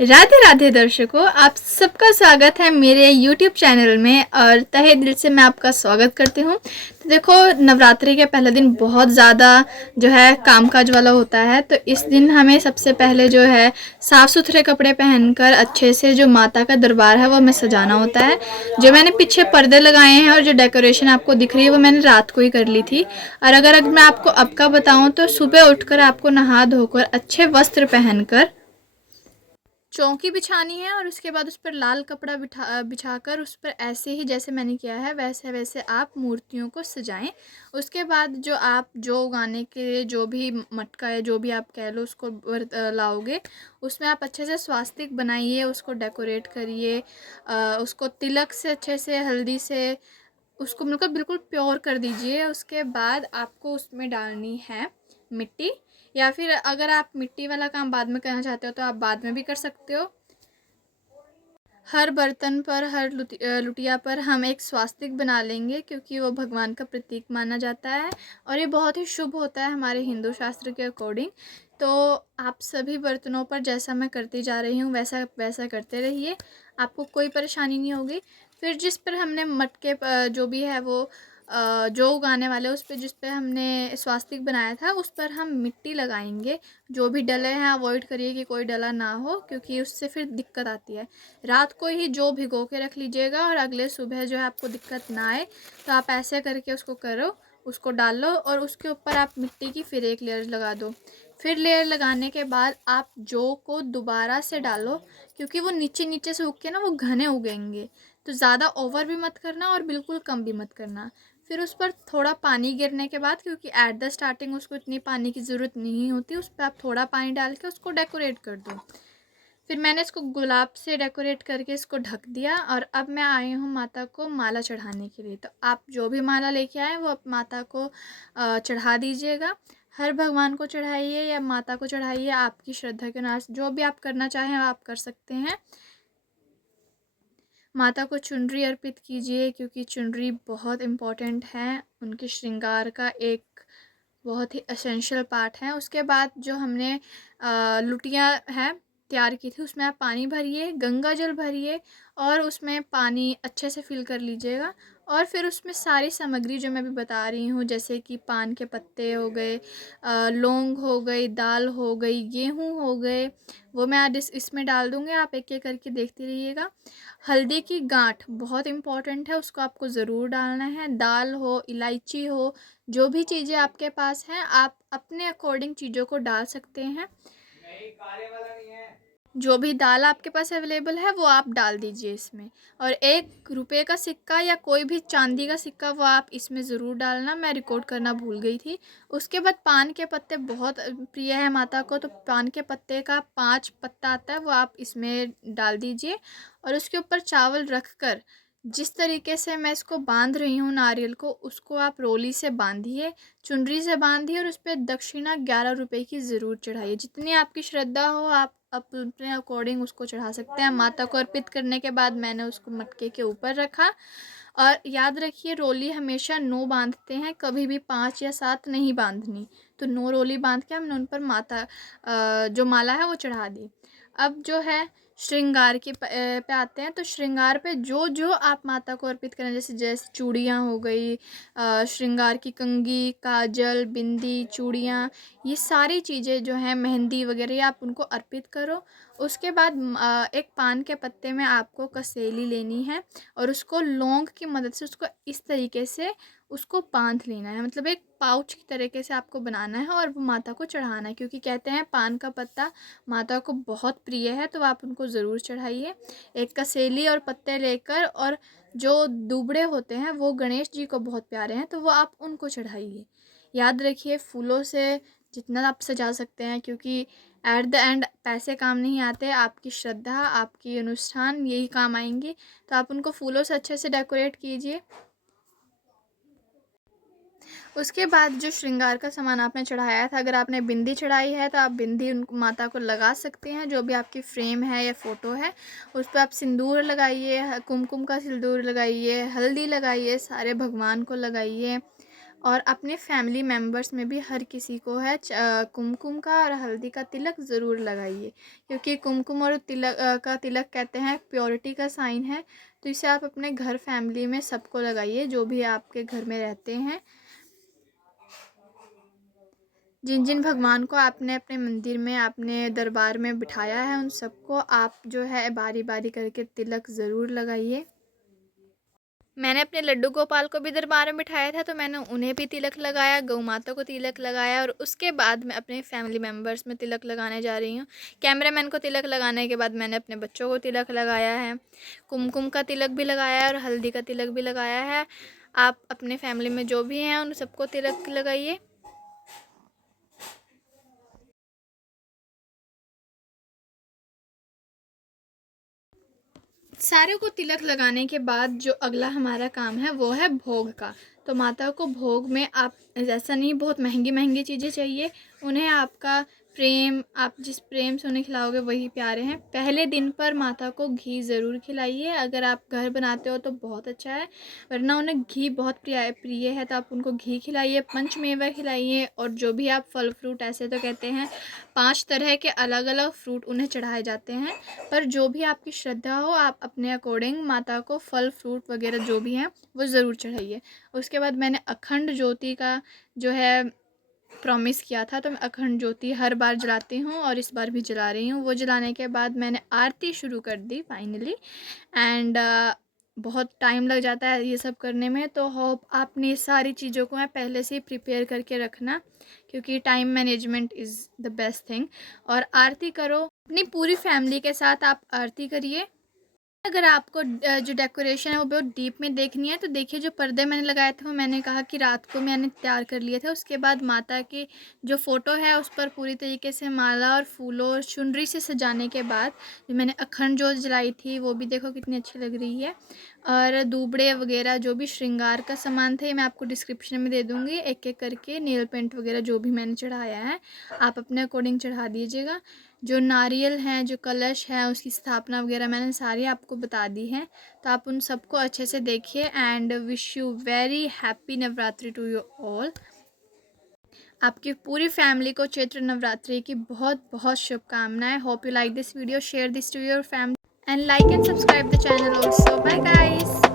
राधे राधे दर्शकों, आप सबका स्वागत है मेरे YouTube चैनल में और तहे दिल से मैं आपका स्वागत करती हूँ। तो देखो, नवरात्रि के पहले दिन बहुत ज़्यादा जो है कामकाज वाला होता है। तो इस दिन हमें सबसे पहले जो है साफ़ सुथरे कपड़े पहनकर अच्छे से जो माता का दरबार है वो हमें सजाना होता है। जो मैंने पीछे पर्दे लगाए हैं और जो डेकोरेशन आपको दिख रही है वो मैंने रात को ही कर ली थी। और अगर मैं आपको अब का बताऊँ तो सुबह उठकर आपको नहा धोकर अच्छे वस्त्र पहनकर चौकी बिछानी है और उसके बाद उस पर लाल कपड़ा बिछाकर उस पर ऐसे ही जैसे मैंने किया है वैसे वैसे आप मूर्तियों को सजाएं। उसके बाद जो आप जो उगाने के लिए जो भी मटका है जो भी आप कह लो उसको लाओगे, उसमें आप अच्छे से स्वास्तिक बनाइए, उसको डेकोरेट करिए, उसको तिलक से अच्छे से हल्दी से उसको बिल्कुल बिल्कुल प्योर कर दीजिए। उसके बाद आपको उसमें डालनी है मिट्टी, या फिर अगर आप मिट्टी वाला काम बाद में करना चाहते हो तो आप बाद में भी कर सकते हो। हर बर्तन पर हर लुटिया पर हम एक स्वास्तिक बना लेंगे क्योंकि वो भगवान का प्रतीक माना जाता है और ये बहुत ही शुभ होता है हमारे हिंदू शास्त्र के अकॉर्डिंग। तो आप सभी बर्तनों पर जैसा मैं करती जा रही हूँ वैसा वैसा करते रहिए, आपको कोई परेशानी नहीं होगी। फिर जिस पर हमने मटके जो भी है वो जो उगाने वाले उस पर जिस पे हमने स्वास्तिक बनाया था उस पर हम मिट्टी लगाएंगे। जो भी डले हैं अवॉइड करिए कि कोई डला ना हो क्योंकि उससे फिर दिक्कत आती है। रात को ही जो भिगो के रख लीजिएगा और अगले सुबह जो है आपको दिक्कत ना आए तो आप ऐसे करके उसको करो, उसको डालो और उसके ऊपर आप मिट्टी की फिर एक लेयर लगा दो। फिर लेयर लगाने के बाद आप जौ को दोबारा से डालो क्योंकि वो नीचे नीचे से उग के ना वो घने उगेंगे। तो ज़्यादा ओवर भी मत करना और बिल्कुल कम भी मत करना। फिर उस पर थोड़ा पानी गिरने के बाद, क्योंकि एट द स्टार्टिंग उसको इतनी पानी की ज़रूरत नहीं होती, उस पर आप थोड़ा पानी डाल के उसको डेकोरेट कर दो। फिर मैंने इसको गुलाब से डेकोरेट करके इसको ढक दिया और अब मैं आई हूँ माता को माला चढ़ाने के लिए। तो आप जो भी माला लेके आए वो माता को चढ़ा दीजिएगा। हर भगवान को चढ़ाइए या माता को चढ़ाइए, आपकी श्रद्धा के अनुसार जो भी आप करना चाहें आप कर सकते हैं। माता को चुनरी अर्पित कीजिए क्योंकि चुनरी बहुत इम्पोर्टेंट है, उनके श्रृंगार का एक बहुत ही एसेंशियल पार्ट है। उसके बाद जो हमने लुटियाँ हैं तैयार की थी उसमें आप पानी भरिए, गंगा जल भरिए और उसमें पानी अच्छे से फिल कर लीजिएगा। और फिर उसमें सारी सामग्री जो मैं अभी बता रही हूँ जैसे कि पान के पत्ते हो गए, लौंग हो गई, दाल हो गई, गेहूँ हो गए, वो मैं आज इसमें डाल दूँगी, आप एक एक करके देखते रहिएगा। हल्दी की गांठ बहुत इम्पॉर्टेंट है, उसको आपको ज़रूर डालना है। दाल हो, इलायची हो, जो भी चीज़ें आपके पास हैं आप अपने अकॉर्डिंग चीज़ों को डाल सकते हैं। जो भी दाल आपके पास अवेलेबल है वो आप डाल दीजिए इसमें। और 1 रुपये का सिक्का या कोई भी चांदी का सिक्का वो आप इसमें ज़रूर डालना, मैं रिकॉर्ड करना भूल गई थी। उसके बाद पान के पत्ते बहुत प्रिय है माता को, तो पान के पत्ते का 5 पत्ता आता है वो आप इसमें डाल दीजिए। और उसके ऊपर चावल रख कर जिस तरीके से मैं इसको बांध रही हूँ नारियल को, उसको आप रोली से बांधिए, चुनरी से बांधिए और उस पर दक्षिणा 11 रुपये की ज़रूर चढ़ाइए। जितनी आपकी श्रद्धा हो आप अपने अकॉर्डिंग उसको चढ़ा सकते हैं। माता को अर्पित करने के बाद मैंने उसको मटके के ऊपर रखा। और याद रखिए रोली हमेशा 9 बांधते हैं, कभी भी 5 या 7 नहीं बांधनी। तो 9 रोली बांध के हमने उन पर माता जो माला है वो चढ़ा दी। अब जो है श्रृंगार के पे आते हैं। तो श्रृंगार पे जो जो आप माता को अर्पित करें, जैसे जैसे चूड़ियाँ हो गई, श्रृंगार की कंघी, काजल, बिंदी, चूड़ियाँ, ये सारी चीज़ें जो हैं, मेहंदी वगैरह, ये आप उनको अर्पित करो। उसके बाद एक पान के पत्ते में आपको कसेली लेनी है और उसको लौंग की मदद से उसको इस तरीके से उसको बांध लेना है, मतलब एक पाउच की तरीके से आपको बनाना है और वो माता को चढ़ाना है क्योंकि कहते हैं पान का पत्ता माता को बहुत प्रिय है, तो आप उनको ज़रूर चढ़ाइए। एक कसेली और पत्ते लेकर, और जो दुबड़े होते हैं वो गणेश जी को बहुत प्यारे हैं तो वो आप उनको चढ़ाइए। याद रखिए फूलों से जितना आप सजा सकते हैं क्योंकि एट द एंड पैसे काम नहीं आते, आपकी श्रद्धा, आपकी अनुष्ठान यही काम आएंगे। तो आप उनको फूलों से अच्छे से डेकोरेट कीजिए। उसके बाद जो श्रृंगार का सामान आपने चढ़ाया था, अगर आपने बिंदी चढ़ाई है तो आप बिंदी उन माता को लगा सकते हैं। जो भी आपकी फ्रेम है या फ़ोटो है उस पर आप सिंदूर लगाइए, कुमकुम का सिंदूर लगाइए, हल्दी लगाइए, सारे भगवान को लगाइए। और अपने फैमिली मेम्बर्स में भी हर किसी को है कुमकुम का और हल्दी का तिलक ज़रूर लगाइए, क्योंकि कुमकुम और तिलक का तिलक कहते हैं प्योरिटी का साइन है। तो इसे आप अपने घर फैमिली में सबको लगाइए जो भी आपके घर में रहते हैं। जिन जिन भगवान को आपने अपने मंदिर में अपने दरबार में बिठाया है उन सबको आप जो है बारी बारी करके तिलक ज़रूर लगाइए। मैंने अपने लड्डू गोपाल को भी दरबार में बिठाया था, तो मैंने उन्हें भी तिलक लगाया, गौ माता को तिलक लगाया और उसके बाद मैं अपने फैमिली मेम्बर्स में तिलक लगाने जा रही हूँ। कैमरामैन को तिलक लगाने के बाद मैंने अपने बच्चों को तिलक लगाया है, कुमकुम का तिलक भी लगाया है और हल्दी का तिलक भी लगाया है। आप अपने फैमिली में जो भी हैं उन सबको तिलक लगाइए। सारे को तिलक लगाने के बाद जो अगला हमारा काम है वो है भोग का। तो माता को भोग में आप ऐसा नहीं बहुत महंगी महंगी चीज़ें चाहिए, उन्हें आपका प्रेम, आप जिस प्रेम से उन्हें खिलाओगे वही प्यारे हैं। पहले दिन पर माता को घी ज़रूर खिलाइए, अगर आप घर बनाते हो तो बहुत अच्छा है, वरना उन्हें घी बहुत प्रिय है तो आप उनको घी खिलाइए, पंचमेवा खिलाइए और जो भी आप फल फ्रूट, ऐसे तो कहते हैं 5 तरह के अलग अलग फ्रूट उन्हें चढ़ाए जाते हैं, पर जो भी आपकी श्रद्धा हो आप अपने अकॉर्डिंग माता को फल फ्रूट वगैरह जो भी हैं वो ज़रूर चढ़ाइए। उसके बाद मैंने अखंड ज्योति का जो है प्रॉमिस किया था, तो मैं अखंड ज्योति हर बार जलाती हूँ और इस बार भी जला रही हूँ। वो जलाने के बाद मैंने आरती शुरू कर दी फाइनली। एंड बहुत टाइम लग जाता है ये सब करने में, तो होप आपने सारी चीज़ों को मैं पहले से ही प्रिपेयर करके रखना, क्योंकि time management is the best thing. और आरती करो अपनी पूरी फैमिली के साथ, आप आरती करिए। अगर आपको जो डेकोरेशन है वो बहुत डीप में देखनी है तो देखिए, जो पर्दे मैंने लगाए थे वो मैंने कहा कि रात को मैंने तैयार कर लिए थे। उसके बाद माता की जो फ़ोटो है उस पर पूरी तरीके से माला और फूलों और चुनरी से सजाने के बाद जो मैंने अखंड ज्योत जलाई थी वो भी देखो कितनी अच्छी लग रही है। और दूबड़े वगैरह जो भी श्रृंगार का सामान थे मैं आपको डिस्क्रिप्शन में दे दूँगी, एक एक करके नेल पेंट वगैरह जो भी मैंने चढ़ाया है आप अपने अकॉर्डिंग चढ़ा दीजिएगा। जो नारियल हैं, जो कलश है, उसकी स्थापना वगैरह मैंने सारी आपको बता दी है, तो आप उन सबको अच्छे से देखिए। And wish you very happy Navratri to you all. आपकी पूरी फैमिली को चैत्र नवरात्रि की बहुत बहुत शुभकामनाएं। Hope you like this video, share this to your family and like and subscribe the channel also. Bye guys.